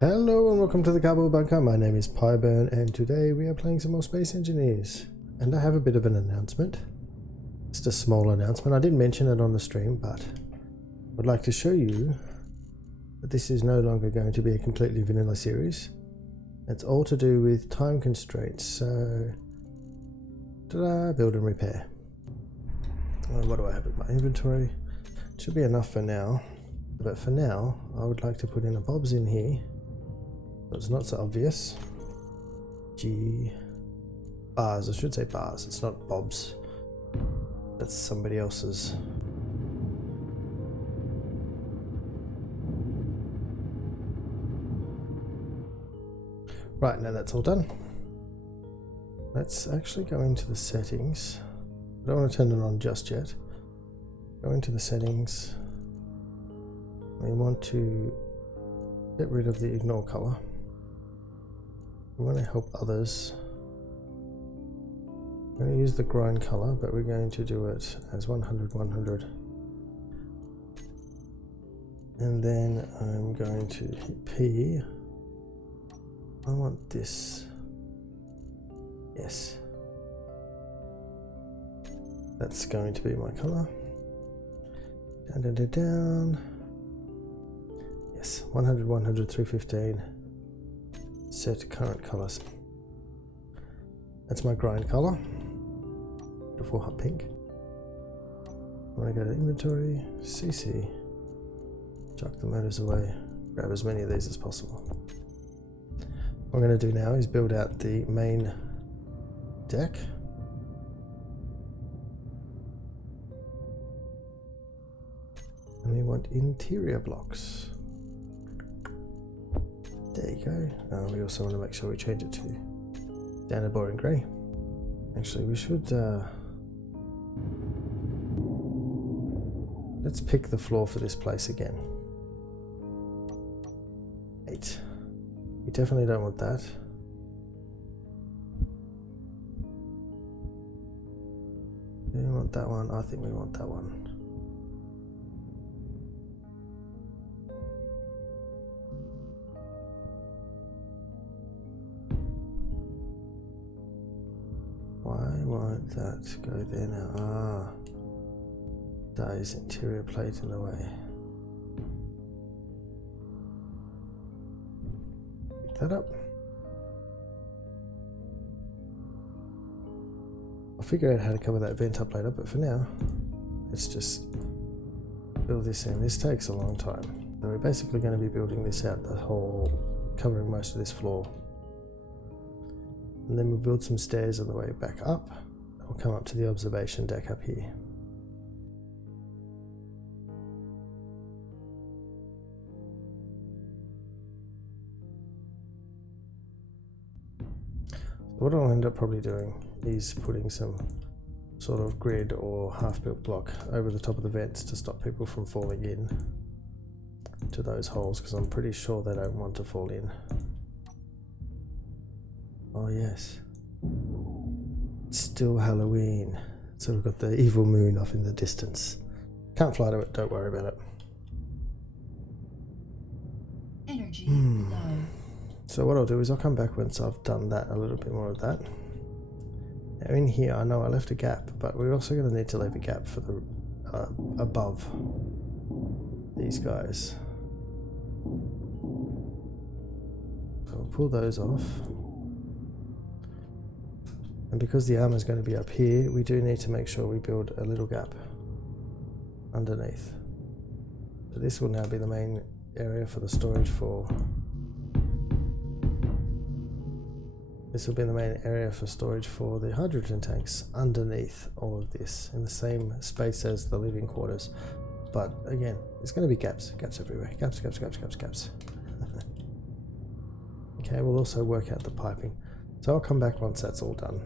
Hello and welcome to the Cardboard Bunker. My name is Pieburn and today we are playing some more Space Engineers. And I have a bit of an announcement. Just a small announcement. I didn't mention it on the stream, but I would like to show you that this is no longer going to be a completely vanilla series. It's all to do with time constraints. So, ta-da, build and repair. What do I have in my inventory? It should be enough for now. But for now, I would like to put in a bobs in here. So it's not so obvious. Bars, I should say bars. It's not bobs. That's somebody else's. Right, now that's all done. Let's actually go into the settings. I don't want to turn it on just yet. Go into the settings. We want to get rid of the ignore color. We want to help others. We're going to use the grind color, but we're going to do it as 100, 100. And then I'm going to hit P. I want this. Yes. That's going to be my color. Down, down, down, down. Yes, 100, 100, 315. Set current colors. That's my grind color. Beautiful hot pink. I want to go to inventory, CC, chuck the motors away, grab as many of these as possible. What I'm going to do now is build out the main deck. And we want interior blocks. There you go. We also want to make sure we change it to standard boring grey. Actually, we should let's pick the floor for this place again. 8. We definitely don't want that. Do we want that one? I think we want that one. Why won't that go there now? Ah, that is interior plate in the way. Pick that up. I'll figure out how to cover that vent up later, but for now, let's just build this in. This takes a long time. So we're basically going to be building this out, the whole, covering most of this floor. And then we'll build some stairs on the way back up. We'll come up to the observation deck up here. What I'll end up probably doing is putting some sort of grid or half-built block over the top of the vents to stop people from falling in to those holes, because I'm pretty sure they don't want to fall in. Oh yes, it's still Halloween, so we've got the evil moon off in the distance. Can't fly to it, don't worry about it. Energy low. So what I'll do is I'll come back once I've done that, a little bit more of that. Now in here, I know I left a gap, but we're also going to need to leave a gap for the above these guys. So we'll pull those off. And because the armor is going to be up here, we do need to make sure we build a little gap underneath. So this will now be the main area for the storage for... This will be the main area for storage for the hydrogen tanks underneath all of this, in the same space as the living quarters. But again, there's going to be gaps everywhere. Gaps. Okay, we'll also work out the piping. So I'll come back once that's all done.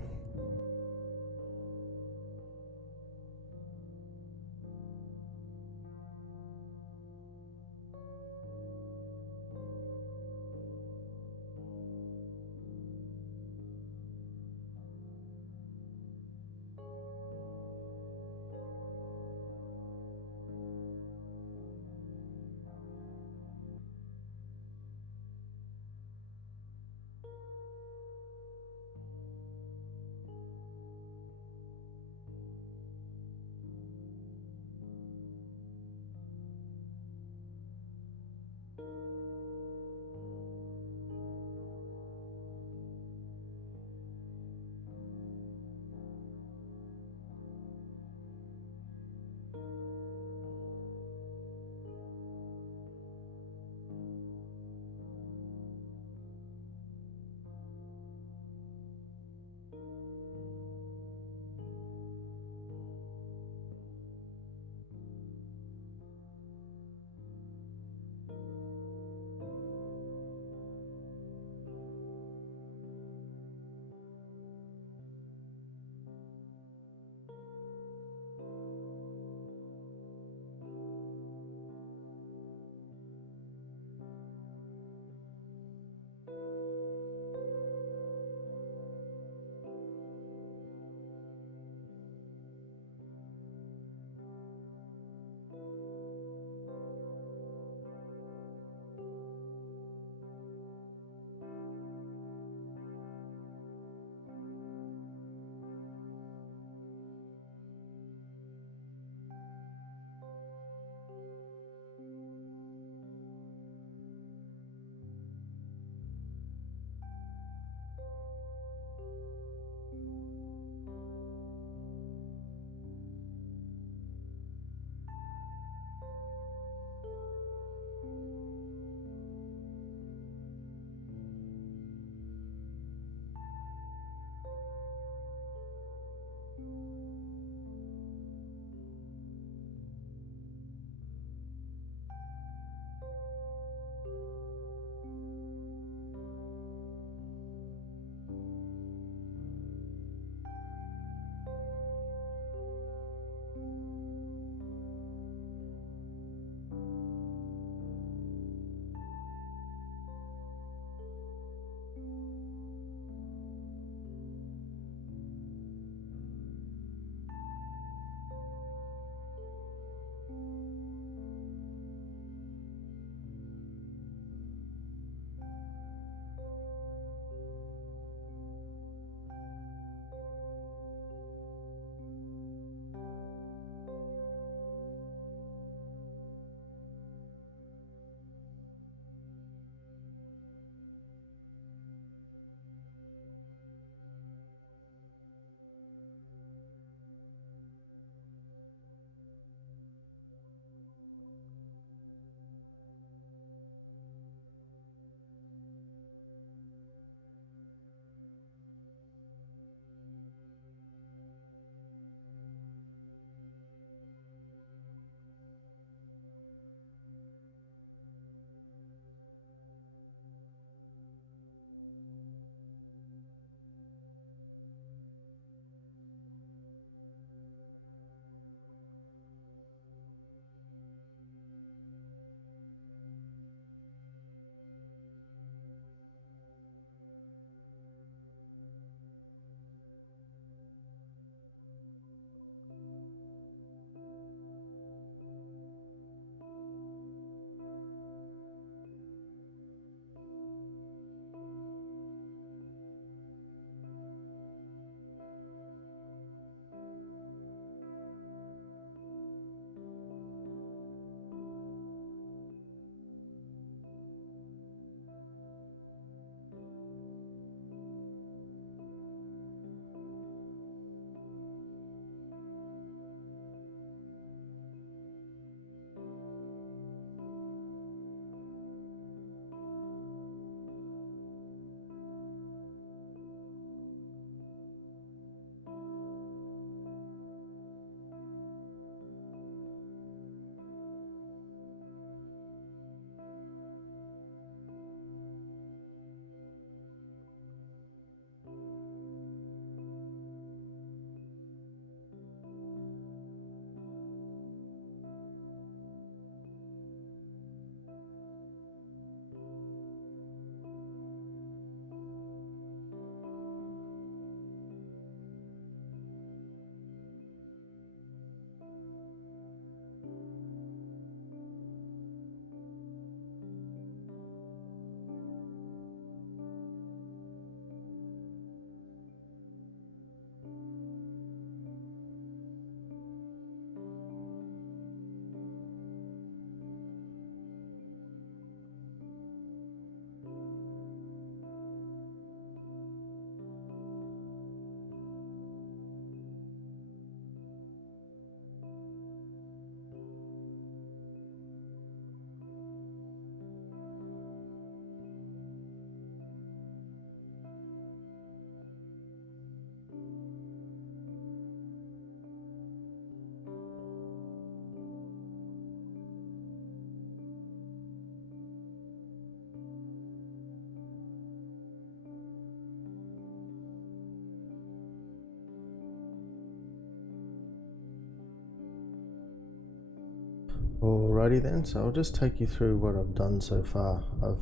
Alrighty then, so I'll just take you through what I've done so far. I've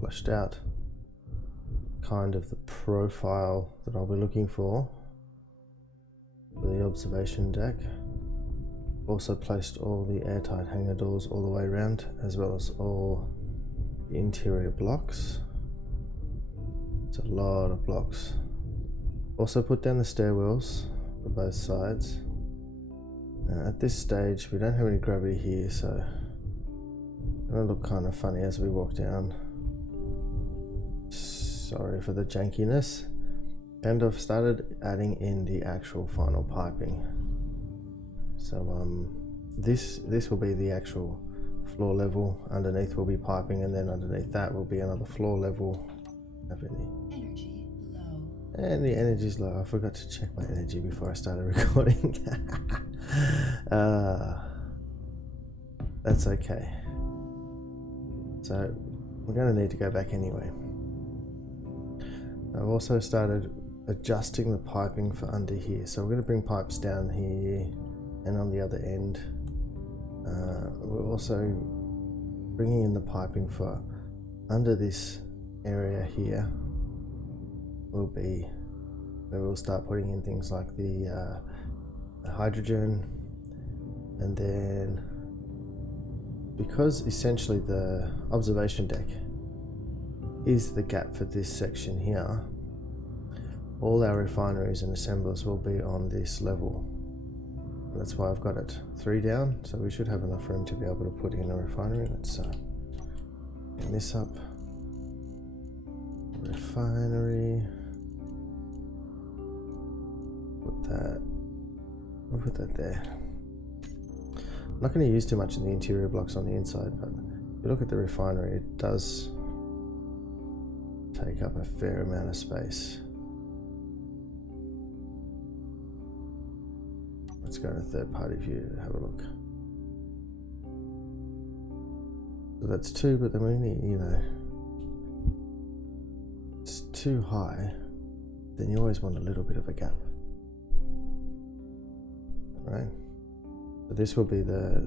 fleshed out kind of the profile that I'll be looking for the observation deck. Also placed all the airtight hangar doors all the way around, as well as all the interior blocks. It's a lot of blocks. Also put down the stairwells for both sides. At this stage we don't have any gravity here, so it's gonna look kind of funny as we walk down. Sorry for the jankiness. And I've started adding in the actual final piping. So this will be the actual floor level. Underneath will be piping, and then underneath that will be another floor level. Energy low. And the energy's low. I forgot to check my energy before I started recording. That's okay. So we're going to need to go back anyway. I've also started adjusting the piping for under here. So we're going to bring pipes down here and on the other end. We're also bringing in the piping for under this area here will be where we'll start putting in things like the hydrogen, and then because essentially the observation deck is the gap for this section here, all our refineries and assemblers will be on this level. That's why I've got it 3 down, so we should have enough room to be able to put in a refinery. Let's bring this up. Refinery. We'll put that there. I'm not going to use too much of the interior blocks on the inside, but if you look at the refinery, it does take up a fair amount of space. Let's go to third party view to have a look. So that's 2, but then we need, you know, it's too high, then you always want a little bit of a gap, right? So this will be the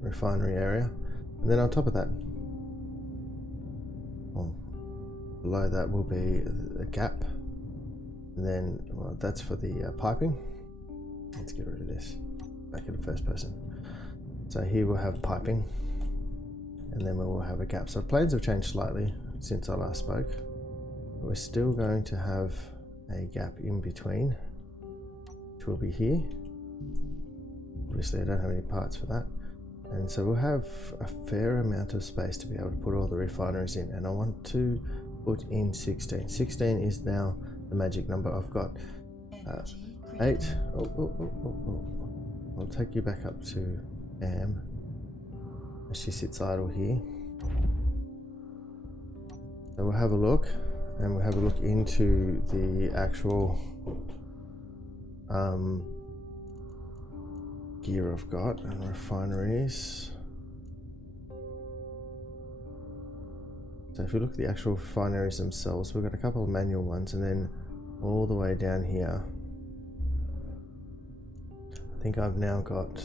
refinery area, and then on top of that, well, below that will be a gap, and then, well, that's for the piping. Let's get rid of this, back in the first person. So here we'll have piping, and then we will have a gap. So planes have changed slightly since I last spoke. We're still going to have a gap in between, which will be here. Obviously I don't have any parts for that. And so we'll have a fair amount of space to be able to put all the refineries in, and I want to put in 16. 16 is now the magic number. I've got 8. I'll take you back up to Am as she sits idle here. So we'll have a look, and we'll have a look into the actual gear I've got and refineries. So if you look at the actual refineries themselves, we've got a couple of manual ones, and then all the way down here, I think I've now got,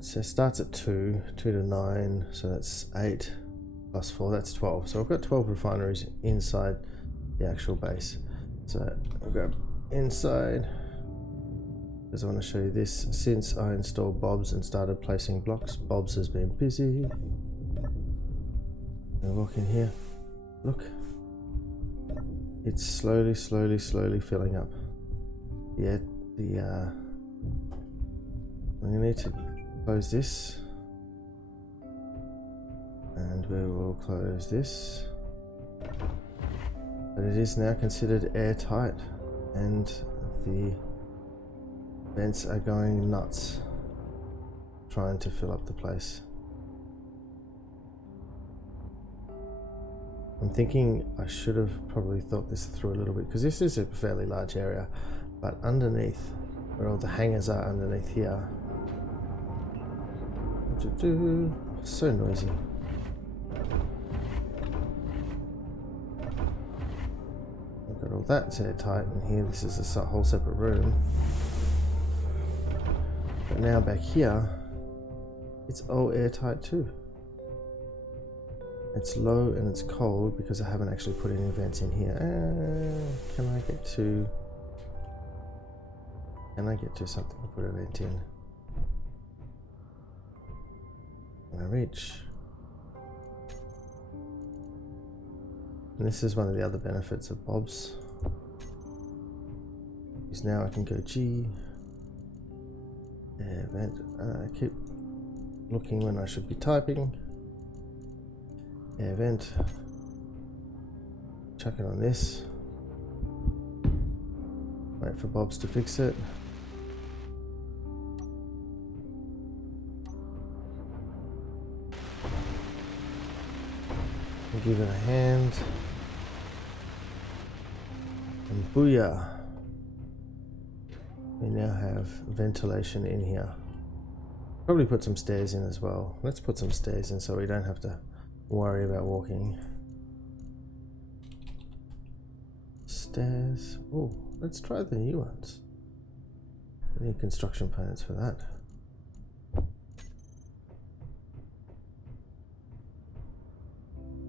so it starts at 2 to 9, so that's 8 plus 4, that's 12. So I've got 12 refineries inside the actual base. So I'll go inside, because I want to show you this. Since I installed Bob's and started placing blocks, Bob's has been busy. And walk in here, look, it's slowly filling up. Yeah, I'm going to need to close this, and we will close this, but it is now considered airtight, and the vents are going nuts trying to fill up the place. I'm thinking I should have probably thought this through a little bit, because this is a fairly large area, but underneath, where all the hangars are underneath here, so noisy. I've got all that airtight in here. This is a whole separate room. But now back here, it's all airtight too. It's low and it's cold because I haven't actually put any vents in here. Can I get to something to put a vent in? Can I reach? And this is one of the other benefits of Bob's. Is now I can go G. Yeah, vent. Keep looking when I should be typing. Yeah, vent. Chuck it on this. Wait for Bob's to fix it. And give it a hand. And booyah! We now have ventilation in here. Probably put some stairs in as well. Let's put some stairs in so we don't have to worry about walking. Stairs. Oh, let's try the new ones. I need construction components for that.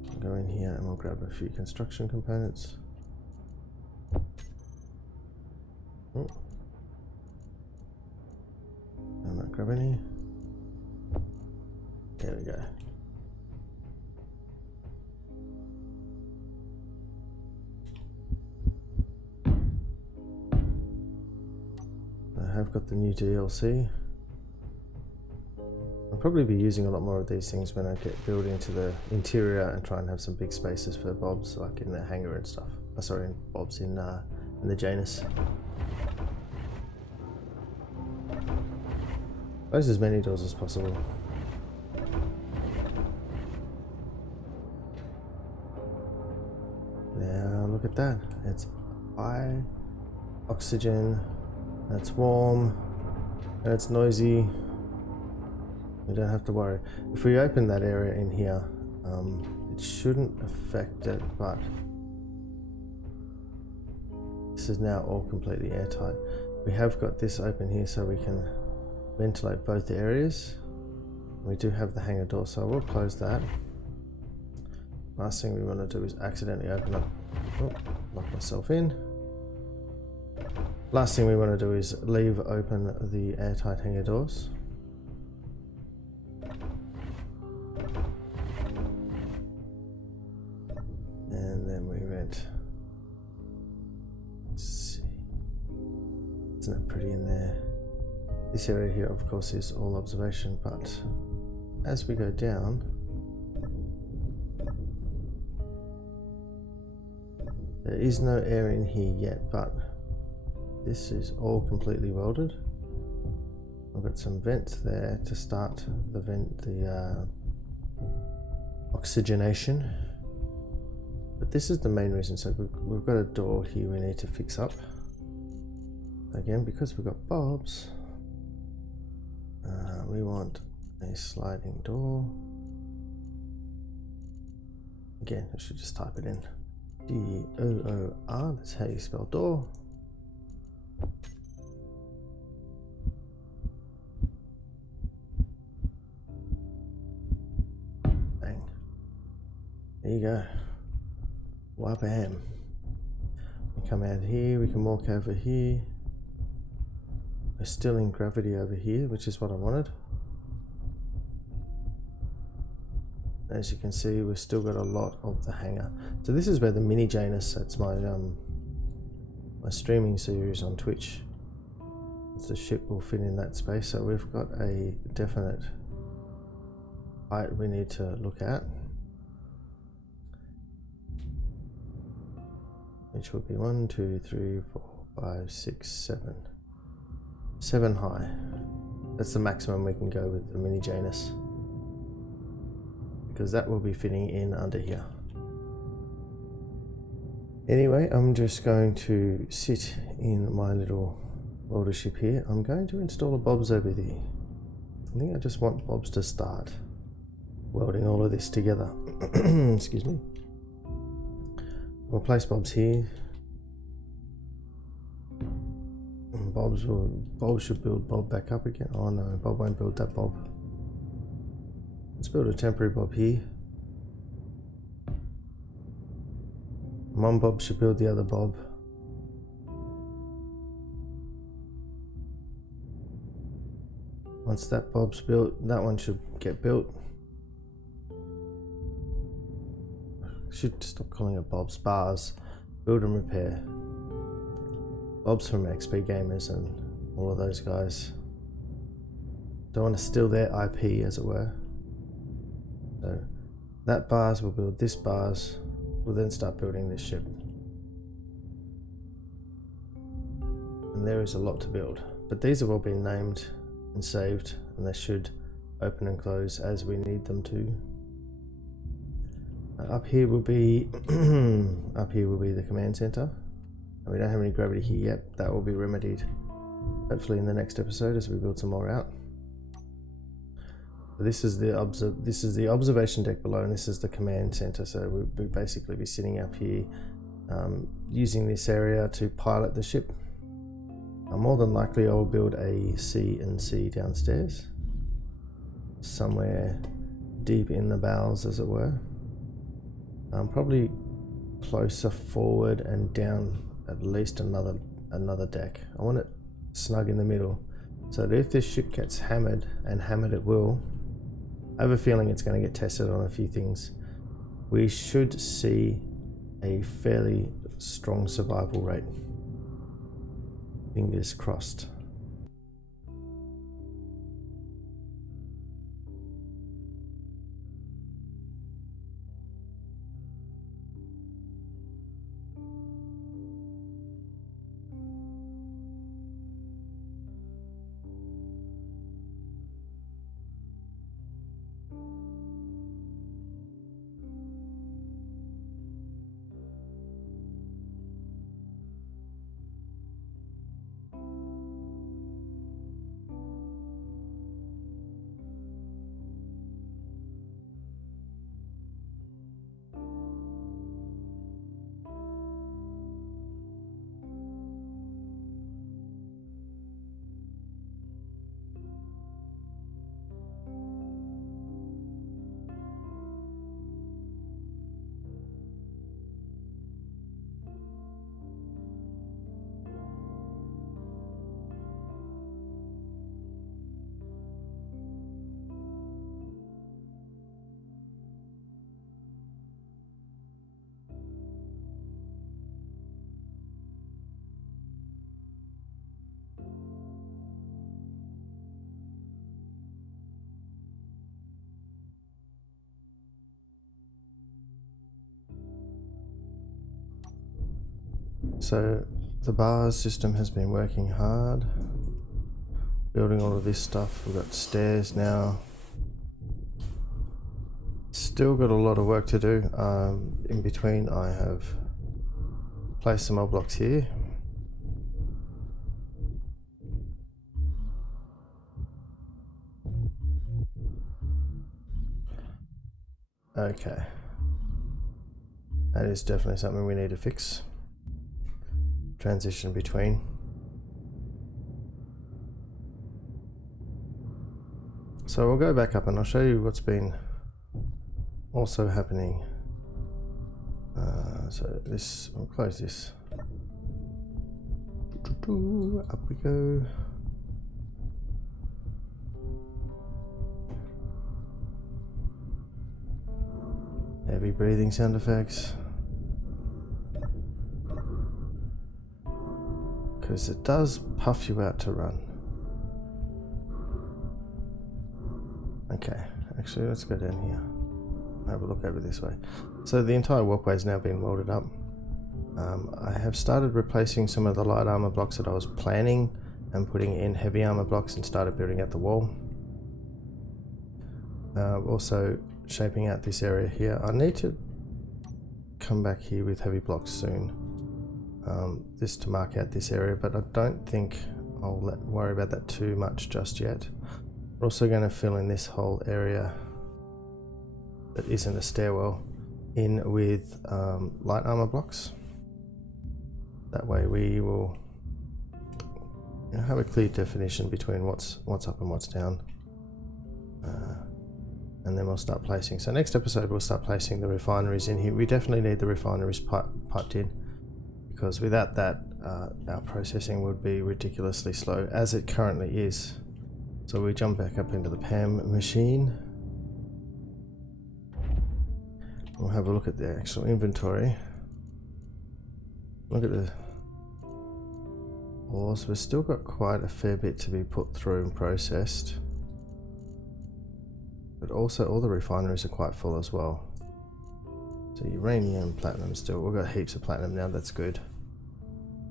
I'll go in here and we'll grab a few construction components. Oh. I might grab any. There we go. I have got the new DLC. I'll probably be using a lot more of these things when I get built into the interior and try and have some big spaces for Bobs, like in the hangar and stuff. Oh, sorry, in Bobs in the Janus. Close as many doors as possible. Now look at that. It's high oxygen, and it's warm, and it's noisy. We don't have to worry. If we open that area in here, it shouldn't affect it, but this is now all completely airtight. We have got this open here so we can ventilate both areas. We do have the hangar door, so I will close that. Last thing we want to do is accidentally open up. Oh, lock myself in. Last thing we want to do is leave open the airtight hangar doors. And then we vent. Let's see. Isn't it pretty in there? This area here, of course, is all observation, but as we go down, there is no air in here yet, but this is all completely welded. I've got some vents there to start the oxygenation. But this is the main reason. So we've got a door here we need to fix up. Again, because we've got Bobs, we want a sliding door. Again, I should just type it in. D-O-O-R, that's how you spell door. Bang. There you go. Wabam. We come out here, we can walk over here. We're still in gravity over here, which is what I wanted. As you can see, we've still got a lot of the hangar. So this is where the mini Janus, that's my my streaming series on Twitch. The ship will fit in that space, so we've got a definite height we need to look at, which would be 1, 2, 3, 4, 5, 6, 7. 7 high. That's the maximum we can go with the mini Janus, because that will be fitting in under here. Anyway, I'm just going to sit in my little welder ship here. I'm going to install a Bobs over there. I think I just want Bobs to start welding all of this together. Excuse me. We'll place Bobs here. Bob should build Bob back up again. Oh no, Bob won't build that Bob. Let's build a temporary Bob here. One Bob should build the other Bob. Once that Bob's built, that one should get built. Should stop calling it Bob's. Bars. Build and repair. Bob's from XP Gamers and all of those guys. Don't want to steal their IP, as it were. So that bars will build this bars. We'll then start building this ship. And there is a lot to build. But these have all been named and saved, and they should open and close as we need them to. Up here will be the command center. We don't have any gravity here yet. That will be remedied hopefully in the next episode as we build some more out. This is the observation deck below, and this is the command center. So we'll basically be sitting up here using this area to pilot the ship. More than likely I will build a C&C downstairs, somewhere deep in the bowels, as it were. Probably closer forward and down at least another deck. I want it snug in the middle, so that if this ship gets hammered, and hammered it will, I have a feeling it's going to get tested on a few things. We should see a fairly strong survival rate. Fingers crossed. So the bars system has been working hard, building all of this stuff. We've got stairs now. Still got a lot of work to do. In between I have placed some more blocks here. Okay. That is definitely something we need to fix. Transition between. So we'll go back up and I'll show you what's been also happening. So this, we'll close this. Up we go. Heavy breathing sound effects. Because it does puff you out to run. Okay, actually let's go down here. Have a look over this way. So the entire walkway has now been welded up. I have started replacing some of the light armor blocks that I was planning and putting in heavy armor blocks, and started building out the wall. Also shaping out this area here. I need to come back here with heavy blocks soon. This to mark out this area, but I don't think I'll worry about that too much just yet. We're also going to fill in this whole area that isn't a stairwell in with light armor blocks. That way we will have a clear definition between what's up and what's down. And then we'll start placing. So next episode we'll start placing the refineries in here. We definitely need the refineries piped in, because without that our processing would be ridiculously slow, as it currently is. So we jump back up into the PAM machine. We'll have a look at the actual inventory. Look at the ores. We've still got quite a fair bit to be put through and processed. But also all the refineries are quite full as well. So uranium, platinum still. We've got heaps of platinum now, that's good.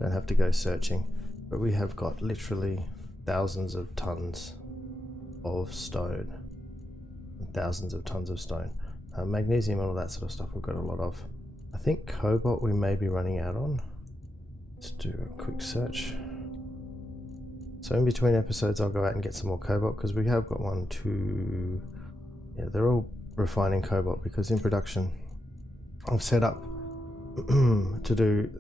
Don't have to go searching. But we have got literally thousands of tons of stone. Thousands of tons of stone. Magnesium and all that sort of stuff we've got a lot of. I think cobalt we may be running out on. Let's do a quick search. So in between episodes I'll go out and get some more cobalt, because we have got 1, 2... Yeah, they're all refining cobalt, because in production I've set up to do,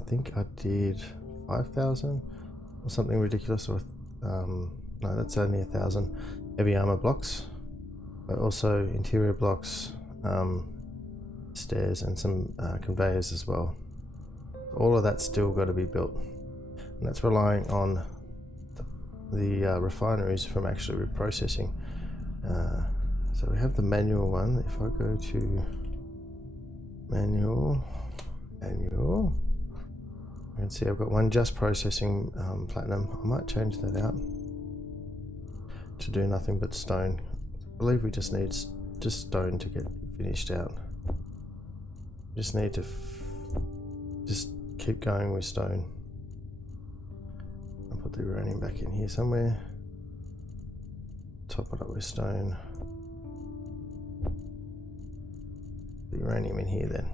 I think I did 5,000 or something ridiculous, or no, that's only 1,000 heavy armor blocks, but also interior blocks, stairs and some conveyors as well. All of that's still got to be built, and that's relying on the refineries from actually reprocessing. So we have the manual one. If I go to manual, you can see I've got one just processing platinum. I might change that out to do nothing but stone. I believe we just need just stone to get finished out. Just need to just keep going with stone. I'll put the uranium back in here somewhere. Top it up with stone. The uranium in here then.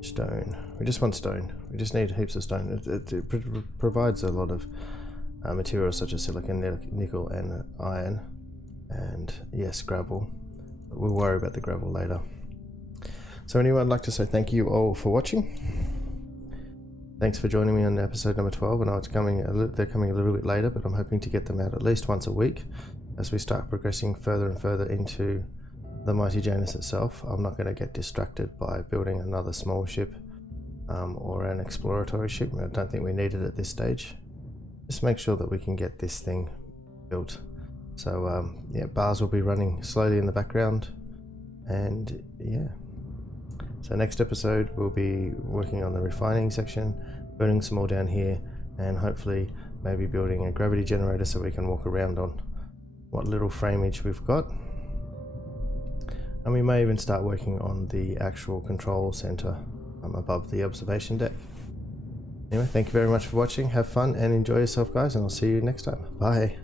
Stone. We just want stone. We just need heaps of stone. It provides a lot of materials such as silicon, nickel and iron. And yes, gravel. But we'll worry about the gravel later. So anyway, I'd like to say thank you all for watching. Thanks for joining me on episode number 12. I know they're coming a little bit later, but I'm hoping to get them out at least once a week as we start progressing further and further into the mighty Janus itself. I'm not going to get distracted by building another small ship or an exploratory ship. I don't think we need it at this stage. Just make sure that we can get this thing built. So yeah, bars will be running slowly in the background, and yeah. So next episode we'll be working on the refining section, building some more down here, and hopefully maybe building a gravity generator so we can walk around on what little frameage we've got. And we may even start working on the actual control center above the observation deck. Anyway, thank you very much for watching. Have fun and enjoy yourself, guys, and I'll see you next time. Bye.